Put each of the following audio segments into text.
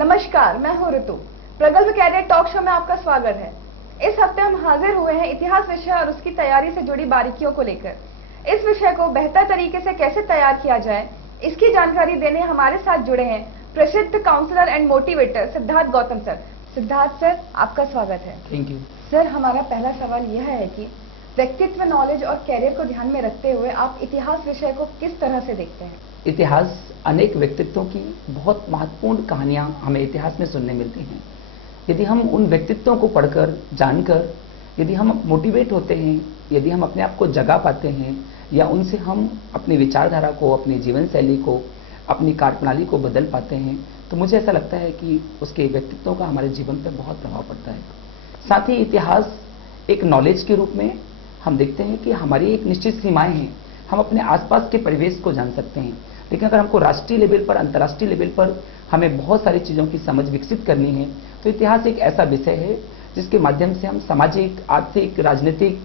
नमस्कार, मैं हूँ ऋतु। प्रगल्भ कैडेट टॉक शो में आपका स्वागत है। इस हफ्ते हम हाजिर हुए हैं इतिहास विषय और उसकी तैयारी से जुड़ी बारीकियों को लेकर। इस विषय को बेहतर तरीके से कैसे तैयार किया जाए, इसकी जानकारी देने हमारे साथ जुड़े हैं प्रसिद्ध counsellor and motivator Siddharth Gautam sir. Siddharth sir, आपका स्वागत है। थैंक यू सर, हमारा पहला सवाल यह है कि व्यक्तित्व, नॉलेज और कैरियर को ध्यान में रखते हुए आप इतिहास विषय को किस तरह से देखते हैं? इतिहास अनेक व्यक्तित्वों की बहुत महत्वपूर्ण कहानियां हमें इतिहास में सुनने मिलती हैं। यदि हम उन व्यक्तित्वों को पढ़कर, जानकर, यदि हम मोटिवेट होते हैं, यदि हम अपने आप को जगा पाते हैं या उनसे हम अपनी विचारधारा को, अपनी जीवन शैली को, अपनी कार्यप्रणाली को बदल पाते हैं, तो मुझे ऐसा लगता है कि उसके व्यक्तित्वों का हमारे जीवन पर बहुत प्रभाव पड़ता है। साथ ही इतिहास एक नॉलेज के रूप में हम देखते हैं कि हमारी एक निश्चित सीमाएं हैं। हम अपने आसपास के परिवेश को जान सकते हैं, लेकिन अगर हमको राष्ट्रीय लेवल पर, अंतर्राष्ट्रीय लेवल पर हमें बहुत सारी चीज़ों की समझ विकसित करनी है, तो इतिहास एक ऐसा विषय है जिसके माध्यम से हम सामाजिक, आर्थिक, राजनीतिक,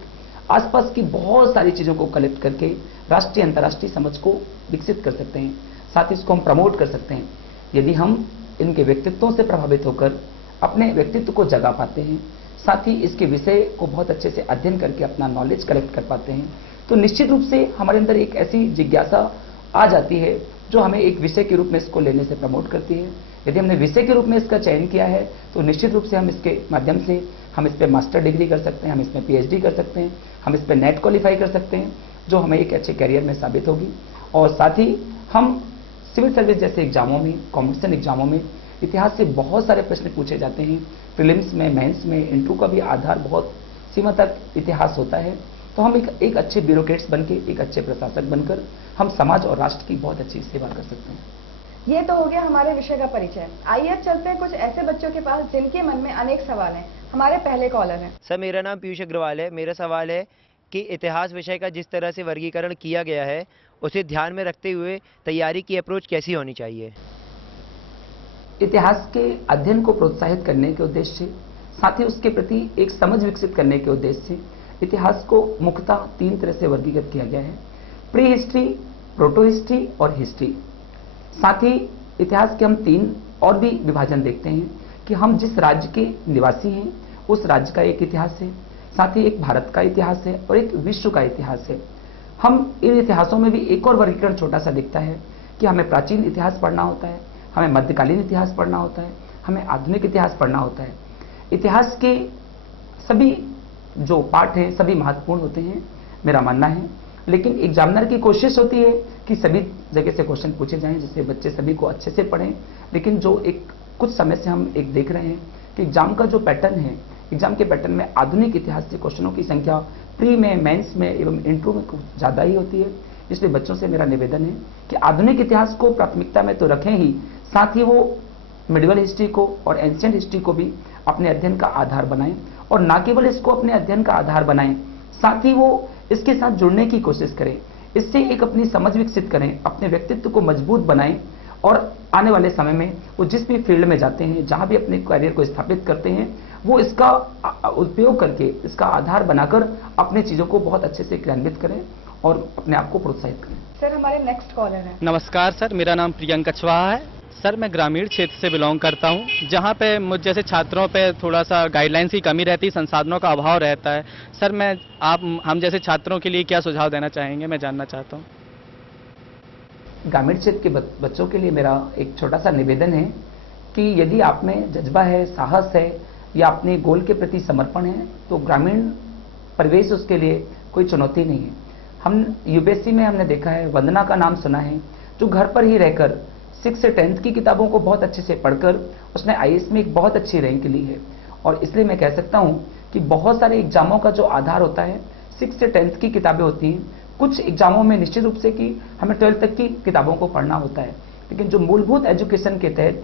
आसपास की बहुत सारी चीज़ों को कलेक्ट करके राष्ट्रीय, अंतर्राष्ट्रीय समझ को विकसित कर सकते हैं। साथ ही इसको हम प्रमोट कर सकते हैं। यदि हम इनके व्यक्तित्वों से प्रभावित होकर अपने व्यक्तित्व को जगा पाते हैं, साथ ही इसके विषय को बहुत अच्छे से अध्ययन करके अपना नॉलेज कलेक्ट कर पाते हैं, तो निश्चित रूप से हमारे अंदर एक ऐसी जिज्ञासा आ जाती है जो हमें एक विषय के रूप में इसको लेने से प्रमोट करती है। यदि हमने विषय के रूप में इसका चयन किया है, तो निश्चित रूप से हम इसके माध्यम से हम इस पर मास्टर डिग्री कर सकते हैं, हम इसमें पीएचडी कर सकते हैं, हम इस पर नेट क्वालिफाई कर सकते हैं, जो हमें एक अच्छे करियर में साबित होगी। और साथ ही हम सिविल सर्विस जैसे एग्जामों में, कॉम्पिटिशन एग्जामों में इतिहास से बहुत सारे प्रश्न पूछे जाते हैं। प्रीलिम्स में, मेंस में, इंटरव्यू का भी आधार बहुत सीमा तक इतिहास होता है। तो हम एक अच्छे ब्यूरोक्रेट्स बनके, एक अच्छे प्रशासक बनकर हम समाज और राष्ट्र की बहुत अच्छी सेवा कर सकते हैं। ये तो हो गया हमारे विषय का परिचय। आइए अब चलते हैं कुछ ऐसे बच्चों के पास जिनके मन में अनेक सवाल हैं। हमारे पहले कॉलर हैं। सर, मेरा नाम पीयूष अग्रवाल है। मेरा सवाल है कि इतिहास विषय का जिस तरह से वर्गीकरण किया गया है, उसे ध्यान में रखते हुए तैयारी की अप्रोच कैसी होनी चाहिए? इतिहास के अध्ययन को प्रोत्साहित करने के उद्देश्य से, साथ ही उसके प्रति एक समझ विकसित करने के उद्देश्य से इतिहास को मुख्यतः 3 तरह से वर्गीकृत किया गया है: प्री हिस्ट्री, प्रोटो हिस्ट्री और हिस्ट्री। साथ ही इतिहास के हम 3 और भी विभाजन देखते हैं कि हम जिस राज्य के निवासी हैं उस राज्य का एक इतिहास है, साथ ही एक भारत का इतिहास है और एक विश्व का इतिहास है। हम इन इतिहासों में भी एक और वर्गीकरण छोटा सा दिखता है कि हमें प्राचीन इतिहास पढ़ना होता है, हमें मध्यकालीन इतिहास पढ़ना होता है, हमें आधुनिक इतिहास पढ़ना होता है। इतिहास के सभी जो पार्ट हैं सभी महत्वपूर्ण होते हैं, मेरा मानना है। लेकिन एग्जामिनर की कोशिश होती है कि सभी जगह से क्वेश्चन पूछे जाएं, जिससे बच्चे सभी को अच्छे से पढ़ें। लेकिन जो एक कुछ समय से हम एक देख रहे हैं कि एग्जाम का जो पैटर्न है, एग्जाम के पैटर्न में आधुनिक इतिहास के क्वेश्चनों की संख्या प्री में, मेंस में एवं इंटरव्यू में कुछ ज़्यादा ही होती है। इसलिए बच्चों से मेरा निवेदन है कि आधुनिक इतिहास को प्राथमिकता में तो रखें ही, साथ ही वो मिडिवल हिस्ट्री को और एंशिएंट हिस्ट्री को भी अपने अध्ययन का आधार बनाएं। और न केवल इसको अपने अध्ययन का आधार बनाएं, साथ ही वो इसके साथ जुड़ने की कोशिश करें, इससे एक अपनी समझ विकसित करें, अपने व्यक्तित्व को मजबूत बनाएं और आने वाले समय में वो जिस भी फील्ड में जाते हैं, जहां भी अपने करियर को स्थापित करते हैं, वो इसका उपयोग करके, इसका आधार बनाकर अपने चीज़ों को बहुत अच्छे से क्रियान्वित करें और अपने आप को प्रोत्साहित करें। सर, हमारे नेक्स्ट कॉलर हैं। नमस्कार सर, मेरा नाम प्रियंक कछवाहा है। सर, मैं ग्रामीण क्षेत्र से बिलोंग करता हूं, जहां पे मुझ जैसे छात्रों पे थोड़ा सा गाइडलाइंस की कमी रहती है, संसाधनों का अभाव रहता है। सर, हम जैसे छात्रों के लिए क्या सुझाव देना चाहेंगे, मैं जानना चाहता हूं। ग्रामीण क्षेत्र के बच्चों के लिए मेरा एक छोटा सा निवेदन है कि यदि आप में जज्बा है, साहस है या अपने गोल के प्रति समर्पण है, तो ग्रामीण परिवेश उसके लिए कोई चुनौती नहीं है। हम यूपीएससी में हमने देखा है, वंदना का नाम सुना है, जो घर पर ही रहकर 6 से 10th की किताबों को बहुत अच्छे से पढ़कर उसने आईएएस में एक बहुत अच्छी रैंक ली है। और इसलिए मैं कह सकता हूं कि बहुत सारे एग्जामों का जो आधार होता है 6 से 10th की किताबें होती हैं। कुछ एग्जामों में निश्चित रूप से कि हमें 12th तक की किताबों को पढ़ना होता है, लेकिन जो मूलभूत एजुकेशन के तहत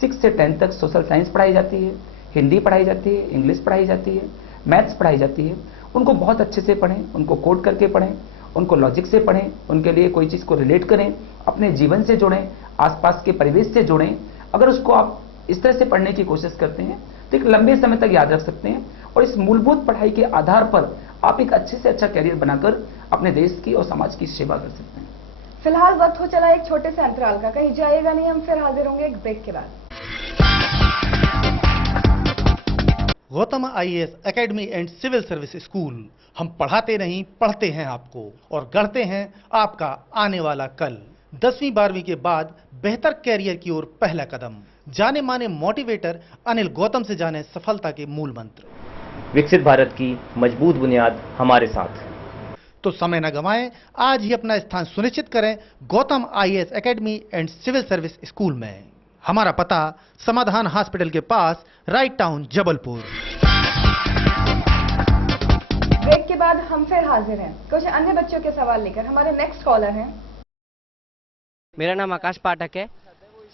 6 से 10th तक सोशल साइंस पढ़ाई जाती है, हिंदी पढ़ाई जाती है, इंग्लिश पढ़ाई जाती है, मैथ्स पढ़ाई जाती है, उनको बहुत अच्छे से पढ़ें, उनको कोड करके पढ़ें, उनको लॉजिक से पढ़ें, उनके लिए कोई चीज़ को रिलेट करें, अपने जीवन से जोड़ें, आसपास के परिवेश से जोड़ें। अगर उसको आप इस तरह से पढ़ने की कोशिश करते हैं तो एक लंबे समय तक याद रख सकते हैं और इस मूलभूत पढ़ाई के आधार पर आप एक अच्छे से अच्छा करियर बनाकर अपने देश की और समाज की सेवा कर सकते हैं। फिलहाल वक्त हो चला एक छोटे से अंतराल का, कहीं जाइएगा नहीं, हम फिर हाजिर होंगे एक ब्रेक के बाद। Gautam IAS Academy and Civil Service School. हम पढ़ाते नहीं, पढ़ते हैं आपको और गढ़ते हैं आपका आने वाला कल। 10वीं 12वीं के बाद बेहतर कैरियर की ओर पहला कदम। जाने माने मोटिवेटर अनिल गौतम से जाने सफलता के मूल मंत्र। विकसित भारत की मजबूत बुनियाद हमारे साथ। तो समय न गंवाएं, आज ही अपना स्थान सुनिश्चित करें Gautam IAS Academy and Civil Service School में। हमारा पता समाधान हॉस्पिटल के पास, राइट टाउन, जबलपुर। ब्रेक के बाद हम फिर हाजिर हैं कुछ अन्य बच्चों के सवाल लेकर। हमारे नेक्स्ट कॉलर हैं। मेरा नाम आकाश पाठक है।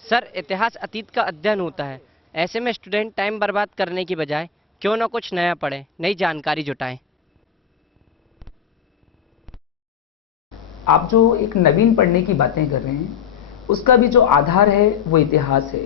सर, इतिहास अतीत का अध्ययन होता है। ऐसे में स्टूडेंट टाइम बर्बाद करने की बजाय क्यों ना कुछ नया पढ़ें, नई जानकारी जुटाएं। आप जो एक नवीन पढ़ने की बातें कर रहे हैं, उसका भी जो आधार है वो इतिहास है।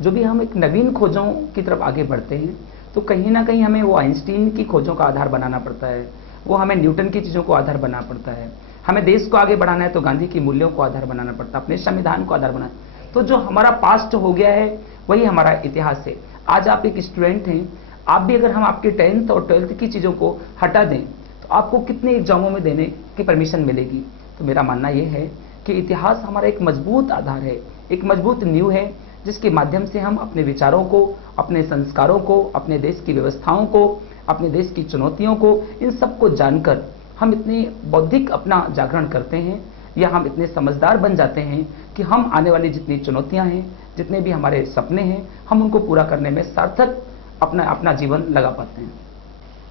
जो भी हम एक नवीन खोजों की तरफ आगे बढ़ते हैं तो कहीं ना कहीं हमें वो आइंस्टीन की खोजों का आधार बनाना पड़ता है, वो हमें न्यूटन की चीज़ों को आधार बनाना पड़ता है। हमें देश को आगे बढ़ाना है तो गांधी की मूल्यों को आधार बनाना पड़ता है, अपने संविधान को आधार बनाना। तो जो हमारा पास्ट हो गया है वही हमारा इतिहास है। आज आप एक स्टूडेंट हैं, आप भी अगर हम आपके 10th और 12th की चीज़ों को हटा दें तो आपको कितने एग्जामों में देने की परमिशन मिलेगी। तो मेरा मानना यह है कि इतिहास हमारा एक मजबूत आधार है, एक मजबूत नींव है, जिसके माध्यम से हम अपने विचारों को, अपने संस्कारों को, अपने देश की व्यवस्थाओं को, अपने देश की चुनौतियों को, इन सबको जानकर हम इतने बौद्धिक अपना जागरण करते हैं या हम इतने समझदार बन जाते हैं कि हम आने वाली जितनी चुनौतियां हैं, जितने भी हमारे सपने हैं, हम उनको पूरा करने में सार्थक अपना जीवन लगा पाते हैं।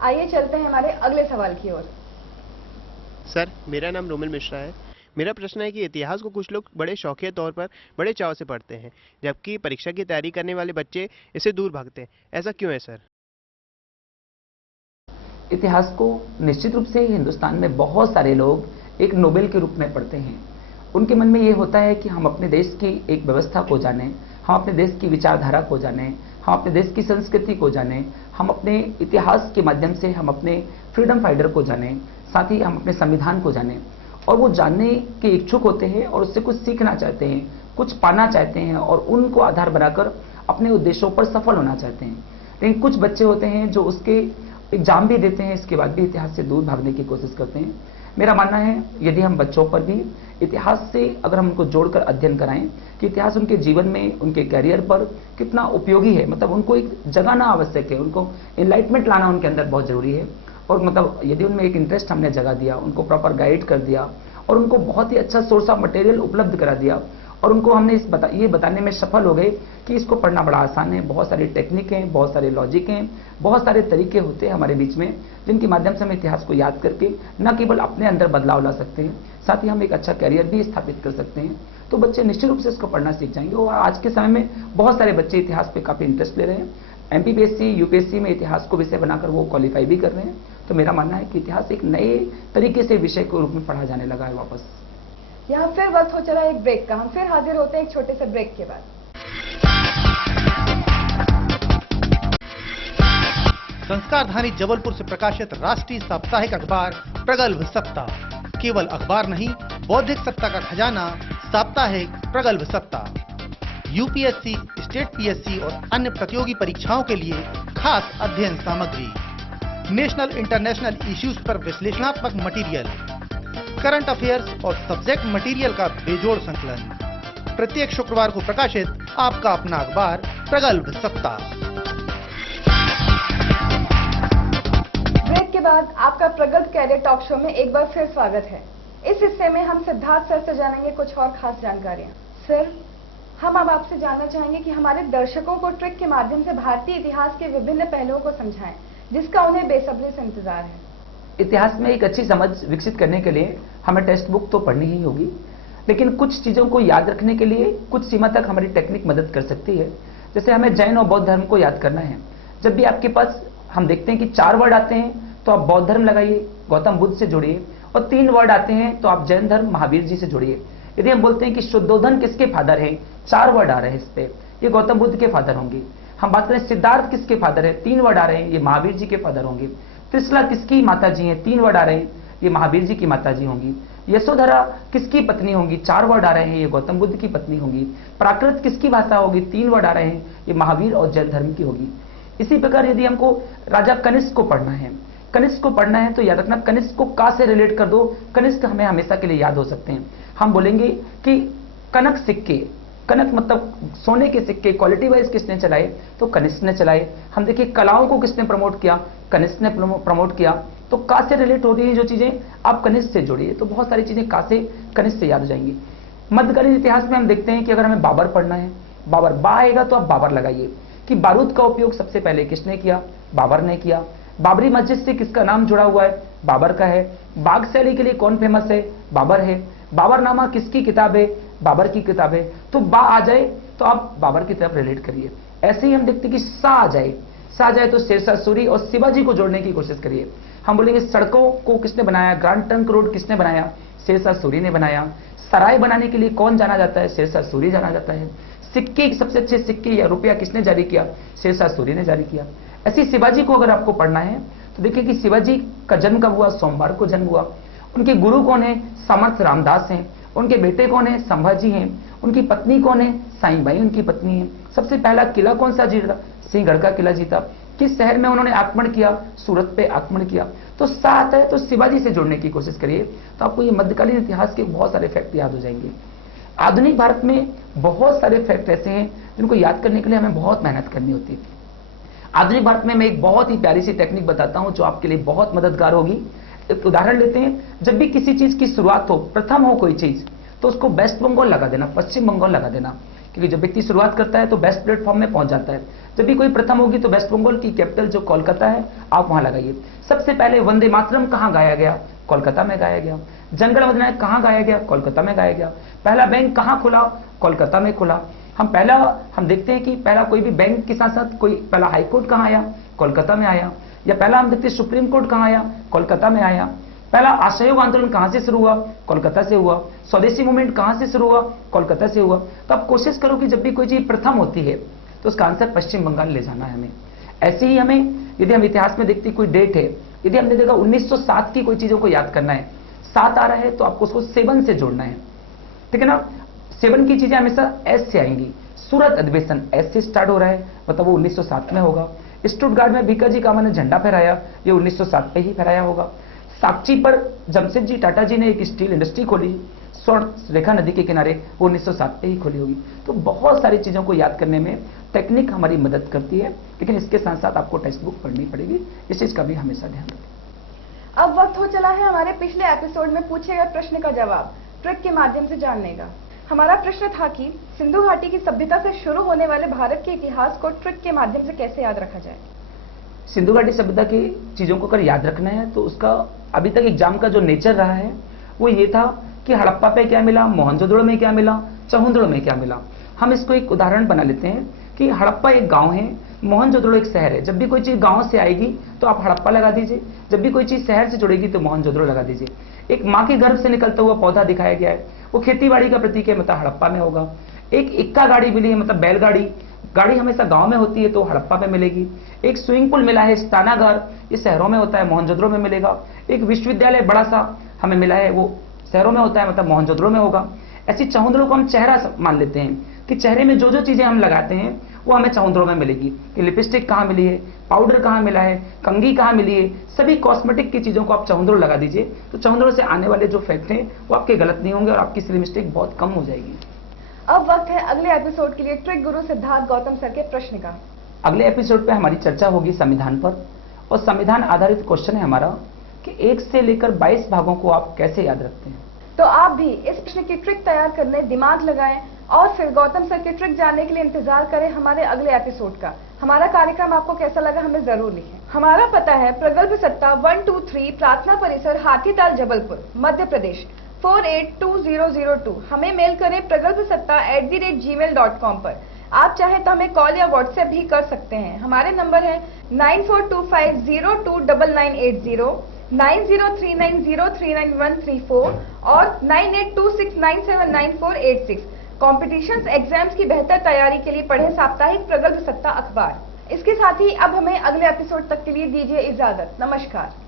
आइए चलते हैं हमारे अगले सवाल की ओर। सर, मेरा नाम रोमिल मिश्रा है। मेरा प्रश्न है कि इतिहास को कुछ लोग बड़े शौकिया तौर पर बड़े चाव से पढ़ते हैं, जबकि परीक्षा की तैयारी करने वाले बच्चे इससे दूर भागते हैं। ऐसा क्यों है सर? इतिहास को निश्चित रूप से हिंदुस्तान में बहुत सारे लोग एक नोबेल के रूप में पढ़ते हैं। उनके मन में ये होता है कि हम अपने देश की एक व्यवस्था को जानें, हम अपने देश की विचारधारा को जानें, हम अपने देश की संस्कृति को जानें, हम अपने इतिहास के माध्यम से हम अपने फ्रीडम फाइटर को जानें, साथ ही हम अपने संविधान को जानें। और वो जानने के इच्छुक होते हैं और उससे कुछ सीखना चाहते हैं, कुछ पाना चाहते हैं और उनको आधार बनाकर अपने उद्देश्यों पर सफल होना चाहते हैं। लेकिन कुछ बच्चे होते हैं जो उसके एग्जाम भी देते हैं, इसके बाद भी इतिहास से दूर भागने की कोशिश करते हैं। मेरा मानना है यदि हम बच्चों पर भी इतिहास से अगर हम उनको जोड़कर अध्ययन कराएं कि इतिहास उनके जीवन में, उनके कैरियर पर कितना उपयोगी है, मतलब उनको एक जगाना आवश्यक है, उनको एनलाइटमेंट लाना उनके अंदर बहुत जरूरी है। और मतलब यदि उनमें एक इंटरेस्ट हमने जगा दिया, उनको प्रॉपर गाइड कर दिया और उनको बहुत ही अच्छा सोर्स ऑफ मटेरियल उपलब्ध करा दिया और उनको हमने ये बताने में सफल हो गए कि इसको पढ़ना बड़ा आसान है, बहुत सारी टेक्निक हैं, बहुत सारे लॉजिक हैं, बहुत सारे तरीके होते हैं हमारे बीच में जिनके माध्यम से हम इतिहास को याद करके न केवल अपने अंदर बदलाव ला सकते हैं, साथ ही हम एक अच्छा कैरियर भी स्थापित कर सकते हैं। तो बच्चे निश्चित रूप से इसको पढ़ना सीख जाएंगे और आज के समय में बहुत सारे बच्चे इतिहास पे काफ़ी इंटरेस्ट ले रहे हैं। MPPSC, UPSC में इतिहास को विषय बनाकर वो क्वालिफाई भी कर रहे हैं। तो मेरा मानना है कि इतिहास एक नए तरीके से विषय के रूप में पढ़ा जाने लगा है वापस। यहाँ फिर वक्त हो चला एक ब्रेक का। हम फिर हाजिर होते हैं एक छोटे से ब्रेक के बाद। संस्कारधानी जबलपुर से प्रकाशित राष्ट्रीय साप्ताहिक अखबार प्रगल्भ सत्ता। केवल अखबार नहीं, बौद्धिक सत्ता का खजाना साप्ताहिक प्रगल्भ सत्ता। UPSC, स्टेट PSC और अन्य प्रतियोगी परीक्षाओं के लिए खास अध्ययन सामग्री, नेशनल इंटरनेशनल इश्यूज पर विश्लेषणात्मक मटेरियल, करंट अफेयर्स और सब्जेक्ट मटेरियल का बेजोड़ संकलन। प्रत्येक शुक्रवार को प्रकाशित आपका अपना अखबार प्रगल्भ सत्ता। ब्रेक के बाद आपका प्रगल्भ कैरियर टॉक शो में एक बार फिर स्वागत है। इस हिस्से में हम सिद्धार्थ सर से जानेंगे कुछ और खास जानकारियां। सर, हम अब आपसे जानना चाहेंगे कि हमारे दर्शकों को ट्रिक के माध्यम से भारतीय इतिहास के विभिन्न पहलुओं को समझाएं, जिसका उन्हें बेसब्री से इंतजार है। इतिहास में एक अच्छी समझ विकसित करने के लिए हमें टेक्स्ट बुक तो पढ़नी ही होगी, लेकिन कुछ चीज़ों को याद रखने के लिए कुछ सीमा तक हमारी टेक्निक मदद कर सकती है। जैसे हमें जैन और बौद्ध धर्म को याद करना है। जब भी आपके पास हम देखते हैं कि 4 वर्ड आते हैं तो आप बौद्ध धर्म लगाइए, गौतम बुद्ध से जुड़िए, और 3 वर्ड आते हैं तो आप जैन धर्म महावीर जी से जुड़िए। यदि हम बोलते हैं कि शुद्धोधन किसके फादर हैं, 4 वर्ड आ रहे हैं इस पे, ये गौतम बुद्ध के फादर होंगे। हम बात करें सिद्धार्थ किसके फादर है, 3 वर्ड आ रहे हैं, ये महावीर जी के फादर होंगे। त्रिशला किसकी माता जी हैं, 3 वर्ड आ रहे हैं, ये महावीर जी की माता जी होंगी। यशोधरा किसकी पत्नी होंगी, 4 वर्ड आ रहे हैं, ये गौतम बुद्ध की पत्नी होंगी। प्राकृत किसकी भाषा होगी, 3 वर्ड आ रहे हैं, ये महावीर और जैन धर्म की होगी। इसी प्रकार यदि हमको राजा कनिष्क को पढ़ना है, कनिष्क को पढ़ना है तो याद रखना कनिष्क को का से रिलेट कर दो, कनिष्क हमें हमेशा के लिए याद हो सकते हैं। हम बोलेंगे कि कनक सिक्के, कनक मतलब सोने के सिक्के क्वालिटी वाइज किसने चलाए, तो कनिष्क ने चलाए। हम देखिए कलाओं को किसने प्रमोट किया, कनिष्क ने प्रमोट किया। तो का से रिलेट हो रही है जो चीजें, आप कनिष्क से जोड़िए तो बहुत सारी चीजें का से कनिष्क से याद हो जाएंगी। मध्यकालीन इतिहास में हम देखते हैं कि अगर हमें बाबर पढ़ना है, बाबर बा आएगा तो आप बाबर लगाइए कि बारूद का उपयोग सबसे पहले किसने किया, बाबर ने किया। बाबरी मस्जिद से किसका नाम जुड़ा हुआ है, बाबर का है। बाघ शैली के लिए कौन फेमस है, बाबर है। बाबरनामा किसकी किताब है, बाबर की किताब है। तो बा आ जाए तो आप बाबर की तरफ रिलेट करिए। ऐसे ही हम देखते कि सा आ जाए तो शेरशाह सूरी और शिवाजी को जोड़ने की कोशिश करिए। हम बोलेंगे सड़कों को किसने बनाया, ग्रांड ट्रंक रोड किसने बनाया, शेरशाह सूरी ने बनाया। सराय बनाने के लिए कौन जाना जाता है, शेरशाह सूरी जाना जाता है। सिक्के सबसे अच्छे सिक्के या रुपया किसने जारी किया, शेरशाह सूरी ने जारी किया। ऐसे शिवाजी को अगर आपको पढ़ना है तो देखिए कि शिवाजी का जन्म कब हुआ, सोमवार को जन्म हुआ। उनके गुरु कौन है, सामर्थ रामदास हैं। उनके बेटे कौन है, संभाजी हैं। उनकी पत्नी कौन है, साईबाई उनकी पत्नी है। सबसे पहला किला कौन सा जीता, सिंहगढ़ का किला जीता। किस शहर में उन्होंने आक्रमण किया, सूरत पे आक्रमण किया। तो साथ है तो शिवाजी से जोड़ने की कोशिश करिए तो आपको ये मध्यकालीन इतिहास के बहुत सारे फैक्ट याद हो जाएंगे। आधुनिक भारत में बहुत सारे फैक्ट ऐसे हैं जिनको याद करने के लिए हमें बहुत मेहनत करनी होती है। आधुनिक भारत में मैं एक बहुत ही प्यारी सी टेक्निक बताता हूं जो आपके लिए बहुत मददगार होगी। एक उदाहरण लेते हैं, जब भी किसी चीज की शुरुआत हो, प्रथम हो कोई चीज, तो उसको वेस्ट बंगाल लगा देना, पश्चिम बंगाल लगा देना, क्योंकि जब व्यक्ति शुरुआत करता है तो बेस्ट प्लेटफॉर्म में पहुंच जाता है। जब भी कोई प्रथम होगी तो वेस्ट बंगाल की कैपिटल जो कोलकाता है आप वहां लगाइए। सबसे पहले वंदे मातरम कहां गाया गया, कोलकाता में गाया गया। जनगण मन कहां गाया गया, कोलकाता में गाया गया। पहला बैंक कहां खुला, कोलकाता में खुला। हम देखते हैं कि पहला कोई भी बैंक के साथ साथ कोई पहला हाई कोर्ट कहां आया, कोलकाता में आया। या पहला हम देखते हैं सुप्रीम कोर्ट कहां आया, कोलकाता में आया। पहला असहयोग आंदोलन कहां से शुरू हुआ, कोलकाता से हुआ। स्वदेशी मूवमेंट कहां से शुरू हुआ, कोलकाता से हुआ। तो आप कोशिश करो कि जब भी कोई चीज प्रथम होती है तो उसका आंसर पश्चिम बंगाल ले जाना है हमें। ऐसे ही हमें यदि हम इतिहास में देखते कोई डेट है, यदि हमने देखा 1907 की कोई चीजों को याद करना है, 7 आ रहा है तो आपको उसको 7 से जोड़ना है, ठीक है ना। 7 की चीजें हमेशा एस से आएंगी। सूरत अधिवेशन एस से स्टार्ट हो रहा है, मतलब वो 1907 में होगा। स्टुटगार्ट में भीकाजी कामा ने झंडा फहराया, ये 1907 पे ही फहराया होगा। साक्षी पर जमशेदजी टाटा जी ने एक स्टील इंडस्ट्री खोली, स्वर्ण रेखा नदी के किनारे, वो 1907 पे ही खोली होगी। तो बहुत सारी चीजों को याद करने में टेक्निक हमारी मदद करती है, लेकिन इसके साथ साथ आपको टेक्स्ट बुक पढ़नी पड़ेगी, इस चीज का भी हमेशा ध्यान रखें। अब वक्त हो चला है हमारे पिछले एपिसोड में पूछे गए प्रश्न का जवाब ट्रिक के माध्यम से जानने का। हमारा प्रश्न था कि सिंधु घाटी की सभ्यता से शुरू होने वाले भारत के इतिहास को ट्रिक के माध्यम से कैसे याद रखा जाए। सिंधु घाटी सभ्यता की चीजों को अगर याद रखना है तो उसका अभी तक एग्जाम का जो नेचर रहा है वो ये था कि हड़प्पा पे क्या मिला, मोहनजोदड़ो में क्या मिला, चहुंदड़ो में क्या मिला। हम इसको एक उदाहरण बना लेते हैं कि हड़प्पा एक गांव है, मोहनजोदड़ो एक शहर है। जब भी कोई चीज गांव से आएगी तो आप हड़प्पा लगा दीजिए, जब भी कोई चीज शहर से जुड़ेगी तो मोहनजोदड़ो लगा दीजिए। एक माँ के गर्भ से निकलता हुआ पौधा दिखाया गया है, वो खेतीबाड़ी का प्रतीक है, मतलब हड़प्पा में होगा। एक इक्का गाड़ी मिली है, मतलब बैलगाड़ी, गाड़ी हमेशा गांव में होती है तो हड़प्पा में मिलेगी। एक स्विमिंग पूल मिला है, स्नानागार, ये शहरों में होता है, मोहनजोदड़ो में मिलेगा। एक विश्वविद्यालय बड़ा सा हमें मिला है, वो शहरों में होता है, मतलब मोहनजोदड़ो में होगा। ऐसी चहुंदड़ो को हम चेहरा मान लेते हैं कि चेहरे में जो जो चीजें हम लगाते हैं वो हमें चहुंदड़ो में मिलेगी। कि लिपस्टिक कहाँ मिली है, पाउडर कहाँ मिला है, कंघी कहाँ मिली है, सभी कॉस्मेटिक की चीजों को आप चहुंदड़ो लगा दीजिए तो चहुंदड़ो से आने वाले जो फैक्ट हैं वो आपके गलत नहीं होंगे और आपकी सिली मिस्टेक बहुत कम हो जाएगी। अब वक्त है अगले एपिसोड के लिए ट्रिक गुरु सिद्धार्थ गौतम सर के प्रश्न का। अगले एपिसोड पे हमारी चर्चा होगी संविधान पर, और संविधान आधारित क्वेश्चन है हमारा कि 1 से लेकर 22 भागों को आप कैसे याद रखते हैं। तो आप भी इस प्रश्न की ट्रिक तैयार करने दिमाग लगाएं और फिर गौतम सर की ट्रिक जानने के लिए इंतजार करें हमारे अगले एपिसोड का। हमारा कार्यक्रम आपको कैसा लगा हमें जरूर लिखें। हमारा पता है प्रगल्भ सत्ता 123 प्रार्थना परिसर हाथीताल जबलपुर मध्य प्रदेश 482002। हमें मेल करें pragalbhsatta@gmail.com पर। आप चाहें तो हमें कॉल या व्हाट्सएप भी कर सकते हैं। हमारे नंबर है 9425029980, 9039039134 और 9826979486। कॉम्पिटिशन्स एग्जाम्स की बेहतर तैयारी के लिए पढ़ें साप्ताहिक प्रगल्भ सत्ता अखबार। इसके साथ ही अब हमें अगले एपिसोड तक के लिए दीजिए इजाजत। नमस्कार।